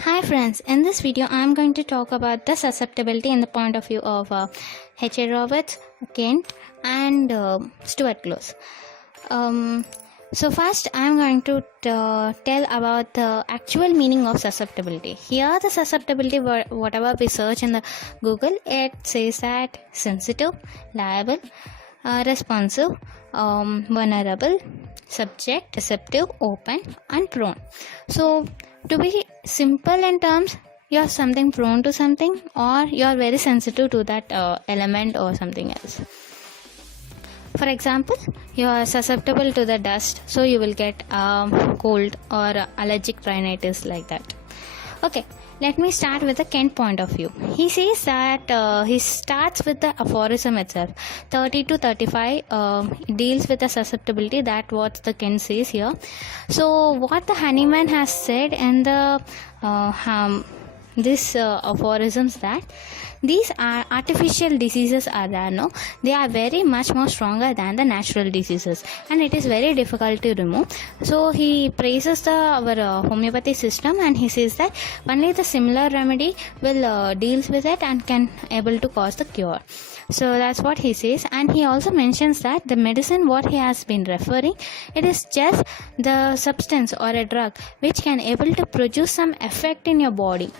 Hi friends, in this video I am going to talk about the susceptibility in the point of view of H.A. Roberts, Kent and Stuart Close. So first I am going to tell about the actual meaning of susceptibility. Here the susceptibility, whatever we search in the Google, it says that sensitive, liable, responsive, vulnerable, subject, receptive, open and prone. So to be simple in terms, you are something prone to something, or you are very sensitive to that element or something else. For example, you are susceptible to the dust, so you will get cold or allergic rhinitis like that. Okay, let me start with the Kent point of view. He says that he starts with the aphorism itself. 30 to 35 deals with the susceptibility. That what the Kent says here. So what the Honeyman has said in the aphorisms, that these are artificial diseases are there, no, they are very much more stronger than the natural diseases, and it is very difficult to remove. So he praises our homeopathy system, and he says that only the similar remedy will deals with it and can able to cause the cure. So that's what he says. And he also mentions that the medicine what he has been referring, it is just the substance or a drug which can able to produce some effect in your body,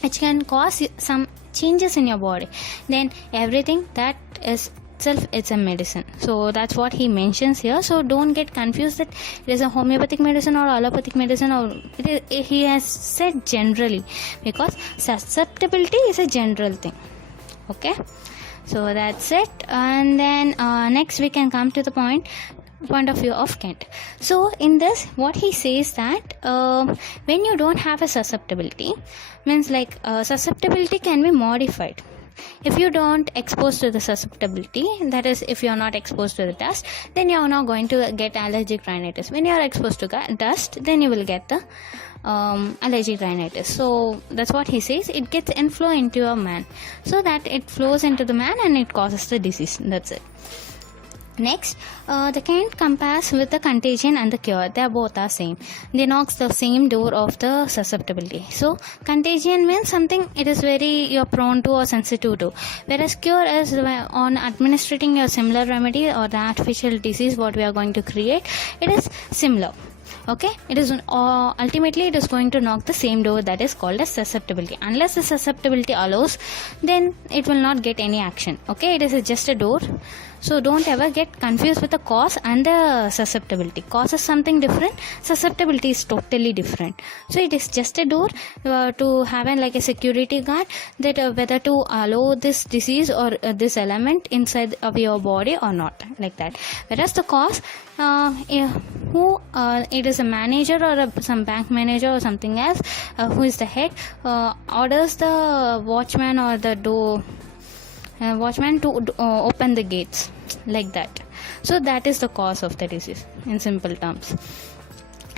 which can cause some changes in your body. Then everything that is itself, it's a medicine. So that's what he mentions here. So don't get confused that it is a homeopathic medicine or allopathic medicine, or he has said generally, because susceptibility is a general thing. Okay, so that's it. And then next we can come to the point of view of Kent. So in this, what he says that when you don't have a susceptibility, means like susceptibility can be modified. If you don't expose to the susceptibility, that is, if you are not exposed to the dust, then you are not going to get allergic rhinitis. When you are exposed to dust, then you will get the allergic rhinitis. So that's what he says. It gets inflow into a man, so that it flows into the man and it causes the disease. That's it. Next, the Kent compares with the contagion and the cure. They both are same. They knocks the same door of the susceptibility. So contagion means something it is very you're prone to or sensitive to, whereas cure is on administering your similar remedy or the artificial disease what we are going to create. It is similar. Okay, it is ultimately it is going to knock the same door, that is called as susceptibility. Unless the susceptibility allows, then it will not get any action. Okay, it is just a door. So don't ever get confused with the cause and the susceptibility. Cause is something different, susceptibility is totally different. So it is just a door to have like a security guard, that whether to allow this disease or this element inside of your body or not, like that. Whereas the cause, it is a manager or some bank manager or something else, who is the head, orders the watchman or the door watchman to open the gates, like that. So that is the cause of the disease in simple terms.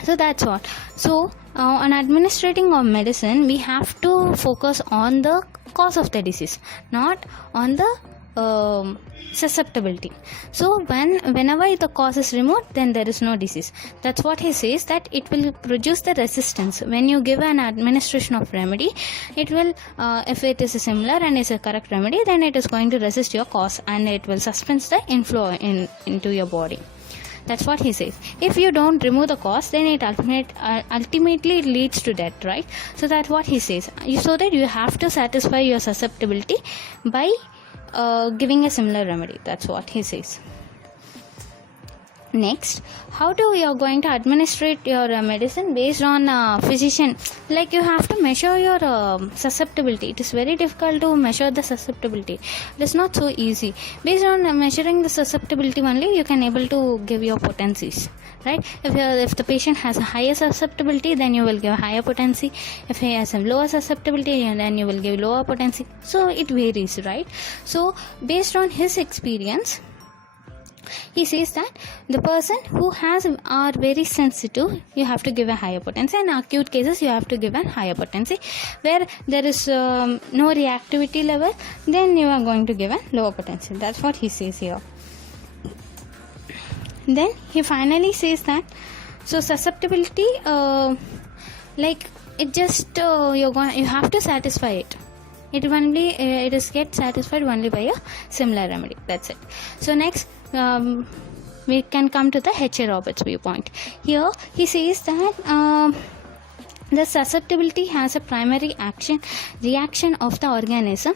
So that's what. So on administrating of medicine, we have to focus on the cause of the disease, not on the susceptibility. So whenever the cause is removed, then there is no disease. That's what he says, that it will produce the resistance. When you give an administration of remedy, it will if it is similar and is a correct remedy, then it is going to resist your cause and it will suspend the inflow into your body. That's what he says. If you don't remove the cause, then it ultimately leads to death, right? So that's what he says. So that you have to satisfy your susceptibility by giving a similar remedy. That's what he says. Next, how do you are going to administrate your medicine based on physician? Like you have to measure your susceptibility. It is very difficult to measure the susceptibility. It is not so easy. Based on measuring the susceptibility only, you can able to give your potencies, right? If the patient has a higher susceptibility, then you will give higher potency. If he has a lower susceptibility, then you will give lower potency. So it varies, right? So based on his experience, he says that the person who are very sensitive, you have to give a higher potency, and acute cases you have to give a higher potency. Where there is no reactivity level, then you are going to give a lower potency. That's what he says here. Then he finally says that so susceptibility, like it just you have to satisfy it. It is get satisfied only by a similar remedy. That's it. So next, we can come to the H.A. Roberts viewpoint. Here he says that the susceptibility has a primary reaction of the organism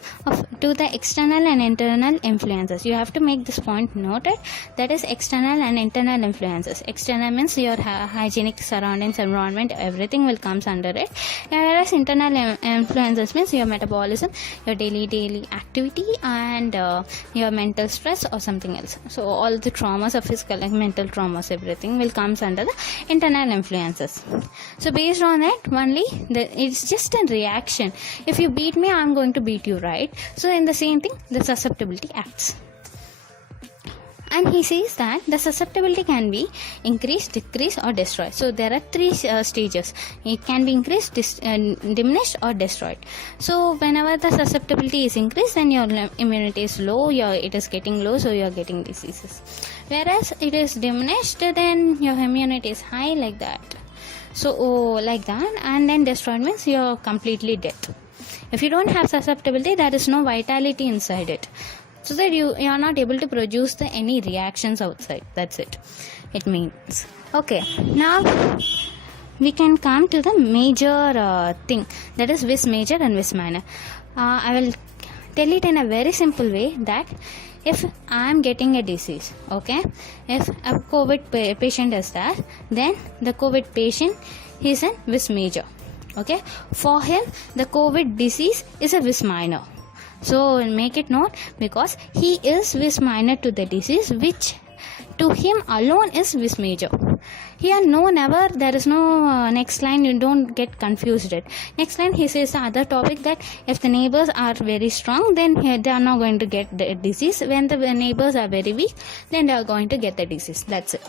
to the external and internal influences. You have to make this point noted, that is external and internal influences. External means your hygienic surroundings, environment, everything will comes under it, whereas internal influences means your metabolism, your daily activity, and your mental stress or something else. So all the traumas of physical and mental traumas, everything will comes under the internal influences. So based on it only, it's just a reaction. If you beat me, I'm going to beat you, right? So in the same thing, the susceptibility acts. And he says that the susceptibility can be increased, decreased, or destroyed. So there are three stages. It can be increased, diminished, or destroyed. So whenever the susceptibility is increased, then your immunity is low, it is getting low, so you are getting diseases. Whereas it is diminished, then your immunity is high, like that. So like that, and then destroyed means you are completely dead. If you don't have susceptibility, there is no vitality inside it, so that you are not able to produce any reactions outside. That's it. It means. Okay, now we can come to the major thing, that is vis major and vis minor. I will tell it in a very simple way, that if I am getting a disease, okay, if a COVID patient is there, then the COVID patient is a vis major. Okay, for him the COVID disease is a vis minor. So make it note, because he is vis minor to the disease, which to him alone is vis major. Here never, there is no next line, you don't get confused it. Next line he says the other topic, that if the neighbors are very strong, then they are not going to get the disease. When the neighbors are very weak, then they are going to get the disease. That's it.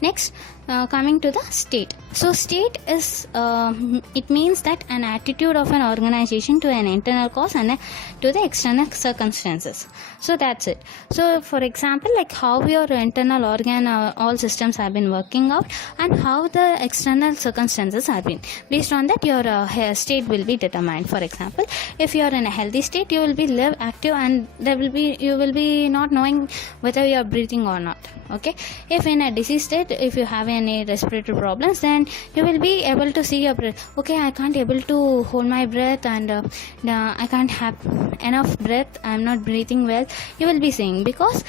Next, coming to the state. So state is it means that an attitude of an organization to an internal cause and to the external circumstances. So that's it. So for example, like how your internal organ, all systems have been working out, and how the external circumstances have been. Based on that, your state will be determined. For example, if you are in a healthy state, you will be live active, and you will be not knowing whether you are breathing or not. Okay. If in a disease state, if you have any respiratory problems, then you will be able to see your breath. Okay, I can't able to hold my breath, and I can't have enough breath, I am not breathing well. You will be saying, because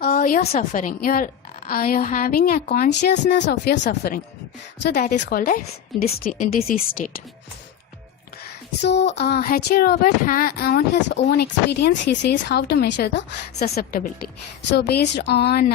you're suffering, you're having a consciousness of your suffering. So that is called as disease state. So H.A. Roberts on his own experience, he says how to measure the susceptibility. So based on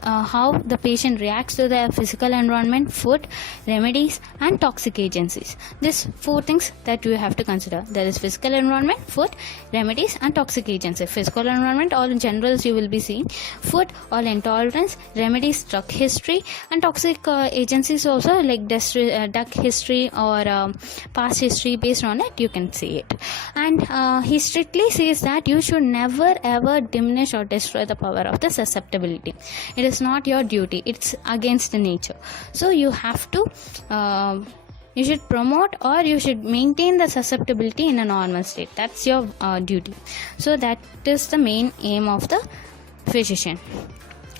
how the patient reacts to the physical environment, food, remedies, and toxic agencies. These four things that you have to consider. There is physical environment, food, remedies, and toxic agencies. Physical environment, all in generals you will be seeing. Food, all intolerance, remedies, drug history, and toxic agencies also, like drug history or past history. Based on it, you can see it. And he strictly says that you should never ever diminish or destroy the power of the susceptibility. It is not your duty, it's against the nature. So you have to you should promote, or you should maintain the susceptibility in a normal state. That's your duty. So that is the main aim of the physician.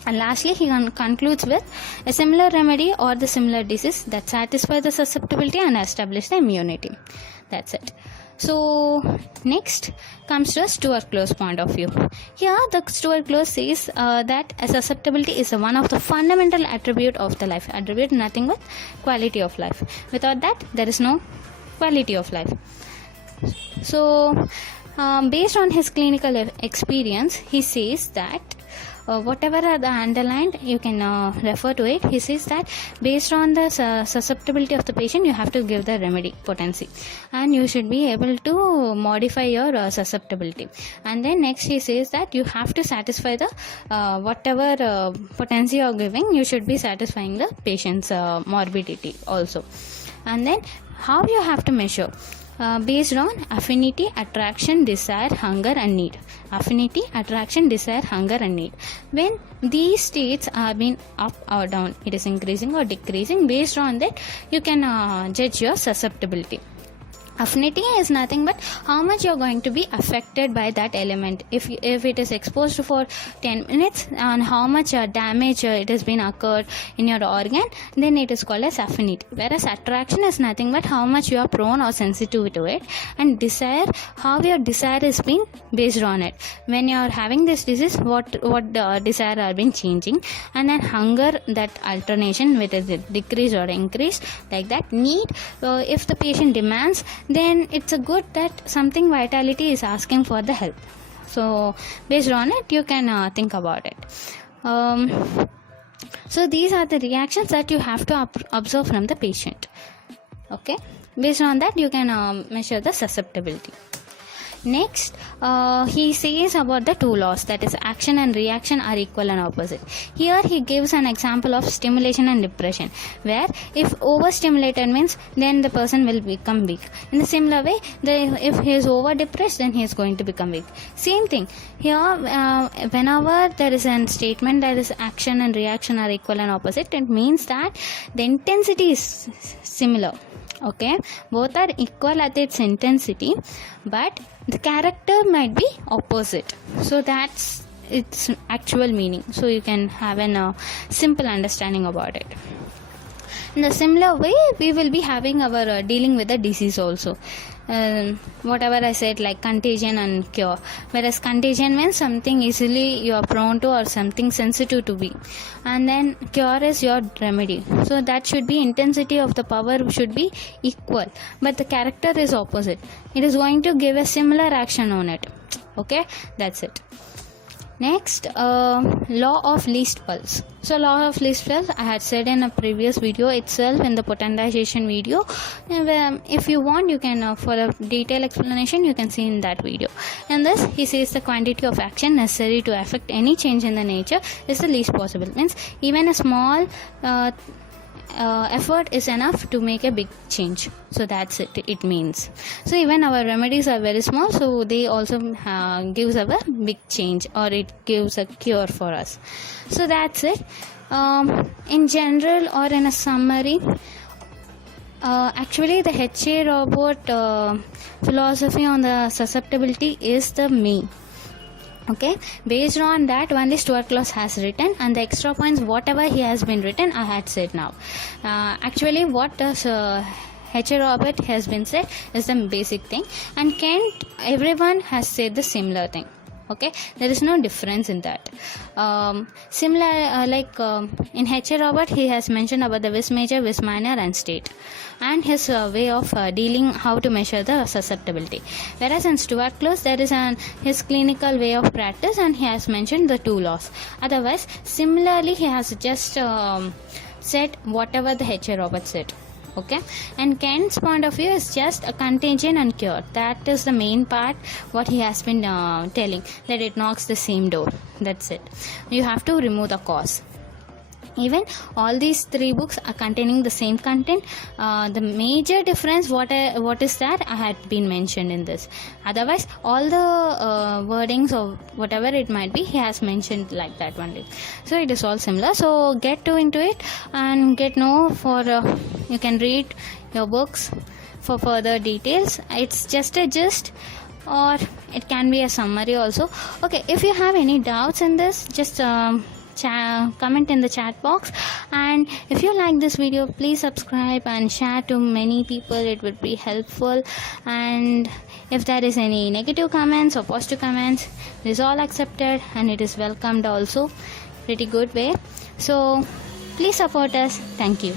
And lastly, he concludes with a similar remedy or the similar disease that satisfy the susceptibility and establish the immunity. That's it. So next comes to a Stuart Close point of view. Here the Stuart Close says that a susceptibility is one of the fundamental attribute of the life. Attribute, nothing but quality of life. Without that, there is no quality of life. So based on his clinical experience, he says that whatever are the underlined, you can refer to it. He says that based on the susceptibility of the patient, you have to give the remedy potency, and you should be able to modify your susceptibility. And then next he says that you have to satisfy the whatever potency you are giving, you should be satisfying the patient's morbidity also. And then how you have to measure. based on affinity, attraction, desire, hunger and need. Affinity, attraction, desire, hunger and need. When these states are being up or down, it is increasing or decreasing, based on that you can judge your susceptibility. Affinity is nothing but how much you are going to be affected by that element. If it is exposed for 10 minutes and how much damage it has been occurred in your organ, then it is called as affinity. Whereas attraction is nothing but how much you are prone or sensitive to it, and desire, how your desire is being based on it. When you are having this disease, what desire are being changing, and then hunger, that alternation, whether it decrease or increase, like that. Need, if the patient demands, then it's a good that something vitality is asking for the help. So based on it you can think about it. So these are the reactions that you have to observe from the patient. Okay, based on that you can measure the susceptibility. Next, he says about the two laws, that is action and reaction are equal and opposite. Here he gives an example of stimulation and depression, where if overstimulated means then the person will become weak. In the similar way, if he is over depressed, then he is going to become weak. Same thing here, whenever there is a statement that is action and reaction are equal and opposite, it means that the intensity is similar. Okay, both are equal at its intensity, but the character might be opposite. So that's its actual meaning. So you can have a simple understanding about it. In a similar way, we will be having our dealing with the disease also. Whatever I said, like contagion and cure. Whereas contagion means something easily you are prone to or something sensitive to be, and then cure is your remedy. So that should be, intensity of the power should be equal, but the character is opposite. It is going to give a similar action on it. Okay, that's it. Next, law of least pulse. So law of least pulse, I had said in a previous video itself, in the potentization video. If you want, you can for a detailed explanation you can see in that video. In this he says the quantity of action necessary to affect any change in the nature is the least possible. Means even a small effort is enough to make a big change. So that's it means. So even our remedies are very small, so they also gives a big change, or it gives a cure for us. So that's it. In general or in a summary, actually the H.A. Roberts philosophy on the susceptibility is the main. Okay, based on that only Stuart Close has written, and the extra points whatever he has been written I had said now. Actually what does H.A. Roberts has been said is the basic thing, and Kent, everyone has said the similar thing. Okay, there is no difference in that. Similar in H.A. Roberts he has mentioned about the vis major, vis minor and state, and his way of dealing, how to measure the susceptibility. Whereas in Stuart Close there is his clinical way of practice, and he has mentioned the two laws. Otherwise similarly he has just said whatever the H.A. Roberts said. Okay, and Kent's point of view is just a contagion and cure. That is the main part what he has been telling, that it knocks the same door. That's it. You have to remove the cause. Even all these three books are containing the same content. The major difference what is that I had been mentioned in this. Otherwise all the wordings or whatever it might be, he has mentioned like that only. So it is all similar. So get into it and get for you can read your books for further details. It's just a gist, or it can be a summary also. Okay, if you have any doubts in this, just comment in the chat box, and if you like this video, please subscribe and share to many people. It would be helpful. And if there is any negative comments or positive comments, it is all accepted and it is welcomed also, pretty good way. So please support us. Thank you.